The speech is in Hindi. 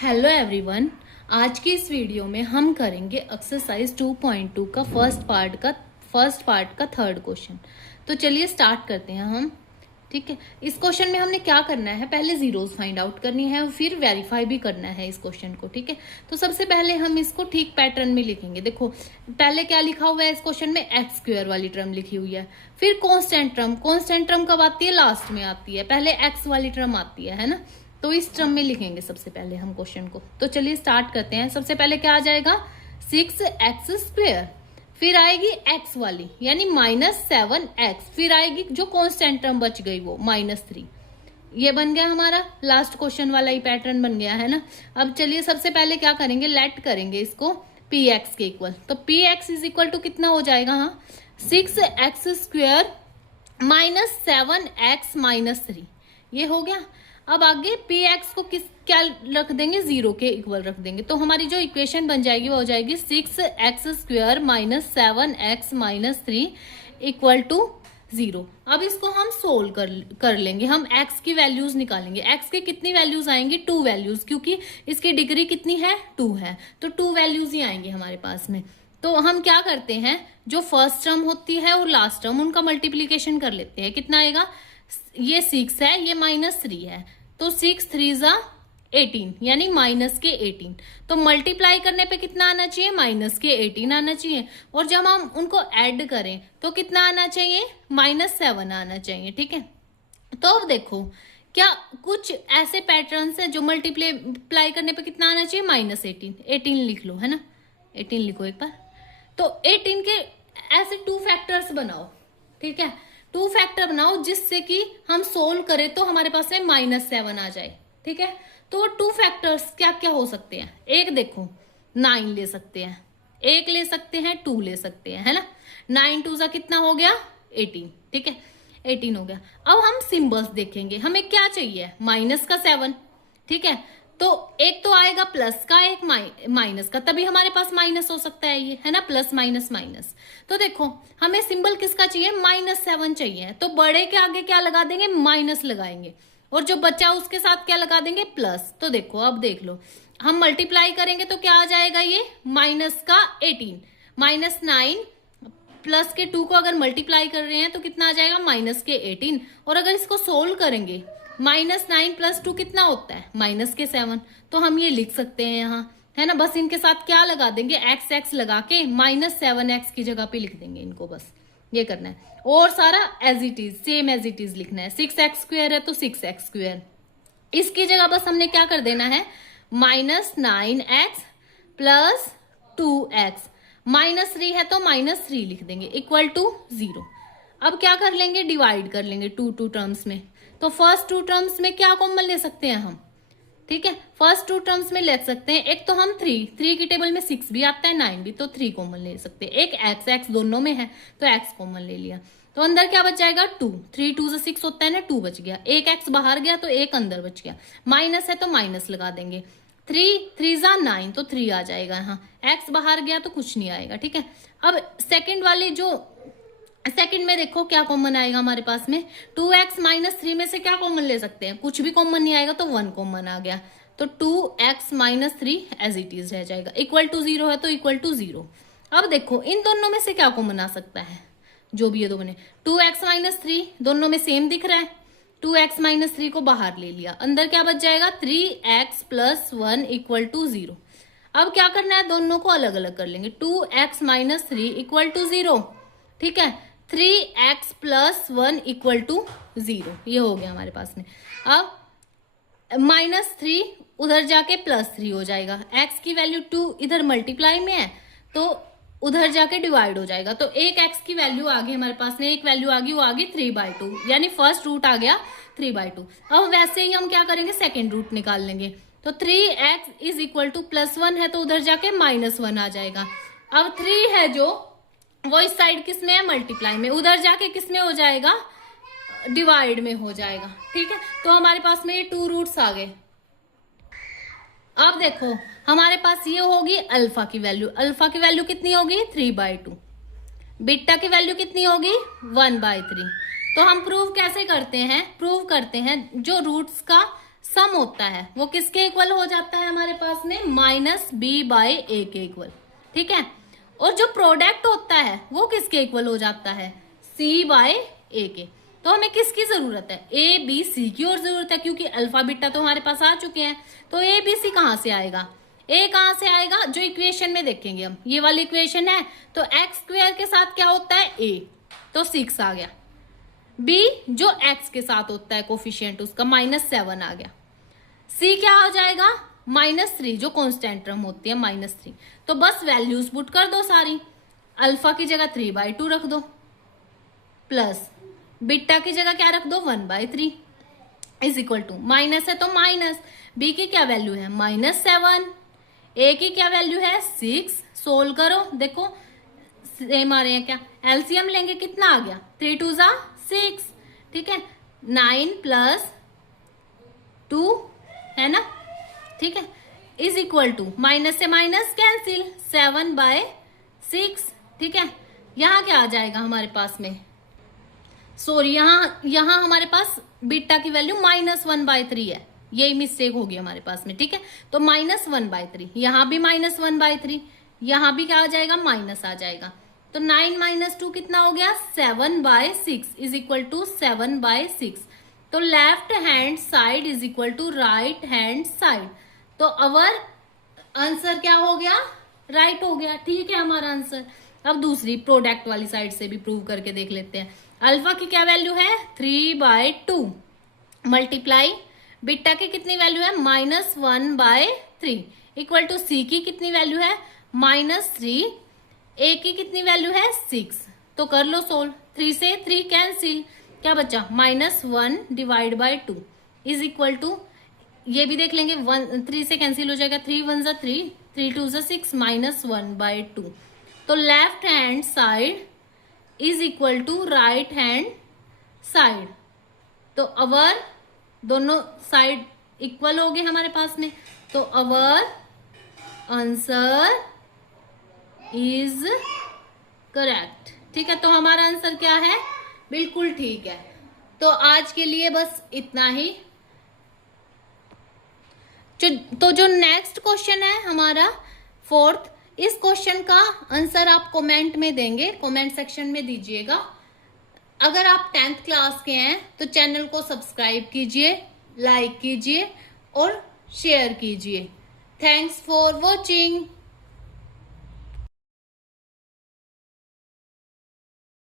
Hello everyone. आज की इस वीडियो में हम करेंगे एक्सरसाइज 2.2 का फर्स्ट पार्ट का थर्ड क्वेश्चन। तो चलिए स्टार्ट करते हैं हम। ठीक है, इस क्वेश्चन में हमने क्या करना है, पहले जीरोस फाइंड आउट करनी है और फिर वेरीफाई भी करना है इस क्वेश्चन को। ठीक है, तो सबसे पहले हम इसको ठीक पैटर्न में लिखेंगे। देखो पहले क्या लिखा हुआ है इस क्वेश्चन में, एक्स स्क्वायर वाली टर्म लिखी हुई है। फिर कॉन्स्टेंट टर्म कब आती है, लास्ट में आती है, पहले एक्स वाली टर्म आती है ना। तो इस टर्म में लिखेंगे सबसे पहले हम क्वेश्चन को। तो चलिए स्टार्ट करते हैं। सबसे पहले क्या आ जाएगा, 6x², फिर आएगी x वाली यानी -7x, फिर आएगी जो कांस्टेंट टर्म बच गई वो -3। ये बन गया हमारा लास्ट क्वेश्चन वाला ही पैटर्न बन गया है ना। अब चलिए सबसे पहले क्या करेंगे, लेट करेंगे इसको px के इक्वल। तो px इज इक्वल टू कितना हो जाएगा, हाँ 6x² -7x -3, ये हो गया। अब आगे px को क्या रख देंगे, 0 के इक्वल रख देंगे। तो हमारी जो इक्वेशन बन जाएगी वो हो जाएगी 6x² -7x -3 इक्वल टू 0। अब इसको हम सोल्व कर लेंगे। हम x की वैल्यूज निकालेंगे। x के कितनी वैल्यूज आएंगी, 2 वैल्यूज, क्योंकि इसकी डिग्री कितनी है, 2 है, तो 2 वैल्यूज ही आएंगे हमारे पास में। तो हम क्या करते हैं, जो फर्स्ट टर्म होती है और लास्ट टर्म उनका मल्टीप्लीकेशन कर लेते हैं। कितना आएगा, ये 6 है, ये -3 है, तो 6 3 ज़ा 18 यानी -18। तो मल्टीप्लाई करने पे कितना आना चाहिए, -18 आना चाहिए। और जब हम उनको ऐड करें तो कितना आना चाहिए, -7 आना चाहिए। ठीक है, तो अब देखो क्या कुछ ऐसे पैटर्न्स हैं जो मल्टीप्लाई करने पे कितना आना चाहिए, -18। 18 लिख लो, है ना, 18 लिखो एक बार। तो 18 के ऐसे 2 फैक्टर्स बनाओ। ठीक है, 2 फैक्टर बनाओ जिससे कि हम सोल्व करें तो हमारे पास में -7 आ जाए। ठीक है, तो 2 फैक्टर्स क्या क्या हो सकते हैं, एक देखो 9 ले सकते हैं, 1 ले सकते हैं, 2 ले सकते हैं, है ना। 9 2 ज़ा कितना हो गया, 18। ठीक है, 18 हो गया। अब हम सिंबल्स देखेंगे, हमें क्या चाहिए, माइनस का 7। ठीक है, तो एक तो आएगा प्लस का, एक माइनस का, तभी हमारे पास माइनस हो सकता है ये, है ना, प्लस माइनस माइनस। तो देखो हमें सिंबल किसका चाहिए, -7 चाहिए, तो बड़े के आगे क्या लगा देंगे, माइनस लगाएंगे, और जो बचा उसके साथ क्या लगा देंगे, प्लस। तो देखो अब देख लो, हम मल्टीप्लाई करेंगे तो क्या आ जाएगा, ये -18 -9 प्लस के 2 को अगर मल्टीप्लाई कर रहे हैं तो कितना आ जाएगा, -18। और अगर इसको सोल्व करेंगे, -9 + 2 कितना होता है, -7। तो हम ये लिख सकते हैं यहाँ, है ना। बस इनके साथ क्या लगा देंगे, x लगा के -7x की जगह पे लिख देंगे इनको, बस ये करना है। और सारा as it is, same as it is लिखना है। 6x² है तो 6x², इसकी जगह बस हमने क्या कर देना है, -9x + 2x, -3 है तो -3 लिख देंगे इक्वल टू 0। अब क्या कर लेंगे, डिवाइड कर लेंगे 2 टर्म्स में। तो फर्स्ट 2 टर्म्स में क्या कॉमन ले सकते हैं हम, ठीक है, फर्स्ट 2 टर्म्स में ले सकते हैं। एक तो हम 3 की टेबल में 6 भी आता है, 9 भी, तो 3 कॉमन ले सकते हैं। एक x दोनों में है तो x कॉमन ले लिया, तो अंदर क्या बच जाएगा, 2। 3 2 = 6 होता है ना, 2 बच गया। एक x बाहर गया तो एक अंदर बच गया, माइनस है तो माइनस लगा देंगे। 3 3 ज़ा 9 तो 3 आ जाएगा यहाँ, x बाहर गया तो कुछ नहीं आएगा। ठीक है, अब सेकंड वाले जो सेकंड में देखो क्या कॉमन आएगा हमारे पास में, 2x -3 में से क्या कॉमन ले सकते हैं, कुछ भी कॉमन नहीं आएगा तो 1 कॉमन आ गया, तो 2x -3 एज इट इज रह जाएगा, इक्वल टू 0 है तो इक्वल टू 0। अब देखो इन दोनों में से क्या कॉमन आ सकता है, जो भी ये दो बने, 2x -3 दोनों में सेम दिख रहा है, 2x -3 को बाहर ले लिया, अंदर क्या बच जाएगा, 3x + 1 इक्वल टू 0। अब क्या करना है, दोनों को अलग अलग कर लेंगे, 2x -3 इक्वल टू 0। ठीक है, 3x + 1 इक्वल टू 0, ये हो गया हमारे पास में। अब -3 उधर जाके +3 हो जाएगा, x की वैल्यू 2 इधर मल्टीप्लाई में है तो उधर जाके डिवाइड हो जाएगा, तो एक x की वैल्यू आ गई हमारे पास में, एक वैल्यू आ गई, वो आ गई 3/2, यानी फर्स्ट रूट आ गया 3/2। अब वैसे ही हम क्या करेंगे, सेकेंड रूट निकाल लेंगे, तो 3x = +1 है तो उधर जाके -1 आ जाएगा। अब 3 है जो वो इस साइड किस में है, मल्टीप्लाई में, उधर जाके किस में हो जाएगा, डिवाइड में हो जाएगा। ठीक है, तो हमारे पास में ये 2 रूट्स आ गए। अब देखो हमारे पास ये होगी अल्फा की वैल्यू, अल्फा की वैल्यू कितनी होगी, 3/2। बीटा की वैल्यू कितनी होगी, 1/3। तो हम प्रूव कैसे करते हैं, प्रूव करते हैं जो रूट्स का सम होता है वो किसके इक्वल हो जाता है हमारे में माइनस बी बाय ए के इक्वल, ठीक है। और जो प्रोडक्ट होता है वो किसके इक्वल हो जाता है, सी बाय ए के। तो हमें किसकी जरूरत है, ए बी सी की और जरूरत है, क्योंकि अल्फा बीटा तो हमारे पास आ चुके हैं। तो ए बी सी कहाँ से आएगा, ए कहाँ से आएगा, जो इक्वेशन में देखेंगे हम, ये वाली इक्वेशन है तो एक्स स्क्वायर के साथ क्या होता है ए, तो 6 आ गया। बी जो एक्स के साथ होता है कोफिशिएंट उसका -7 आ गया। सी क्या हो जाएगा, -3 जो कांस्टेंट टर्म होती है -3। तो बस वैल्यूज पुट कर दो सारी, अल्फा की जगह 3/2 रख दो, प्लस बीटा की जगह क्या रख दो 1/3 इज इक्वल टू, माइनस है तो माइनस, बी की क्या वैल्यू है -7, ए की क्या वैल्यू है 6। सोल्व करो, देखो सेम आ रहे हैं क्या, एलसीएम लेंगे कितना आ गया, 3 2 जा 6, ठीक है। 9 + 2 है ना, ठीक है, इज इक्वल टू, माइनस से माइनस कैंसिल, 7/6, ठीक है। यहाँ क्या आ जाएगा हमारे पास में, सॉरी यहाँ हमारे पास बीटा की वैल्यू -1/3 है, यही मिस्टेक होगी हमारे पास में, ठीक है। तो -1/3, यहाँ भी -1/3, यहाँ भी क्या आ जाएगा, माइनस आ जाएगा। तो 9 - 2 कितना हो गया, 7/6 इज इक्वल टू 7/6। तो left hand side is equal to right hand side. तो अवर आंसर क्या हो गया, राइट हो गया, ठीक है हमारा आंसर। अब दूसरी प्रोडक्ट वाली साइड से भी प्रूव करके देख लेते हैं। अल्फा की क्या वैल्यू है 3/2 मल्टीप्लाई बीटा की कितनी वैल्यू है -1/3 इक्वल टू सी की कितनी वैल्यू है -3, ए की कितनी वैल्यू है 6। तो कर लो सोल्व, 3 से 3 कैंसिल, क्या बचा -1/2 इज इक्वल टू, ये भी देख लेंगे 3 से कैंसिल हो जाएगा, 3 1 जा 3, 3 2 जा 6, -1/2। तो left hand side is equal to right hand side. तो अवर दोनों साइड इक्वल हो गए हमारे पास में, तो अवर आंसर इज करेक्ट, ठीक है। तो हमारा आंसर क्या है, बिल्कुल ठीक है। तो आज के लिए बस इतना ही। तो जो नेक्स्ट क्वेश्चन है हमारा 4th, इस क्वेश्चन का आंसर आप कमेंट में देंगे, कमेंट सेक्शन में दीजिएगा। अगर आप 10th क्लास के हैं तो चैनल को सब्सक्राइब कीजिए, लाइक कीजिए और शेयर कीजिए। Thanks for watching.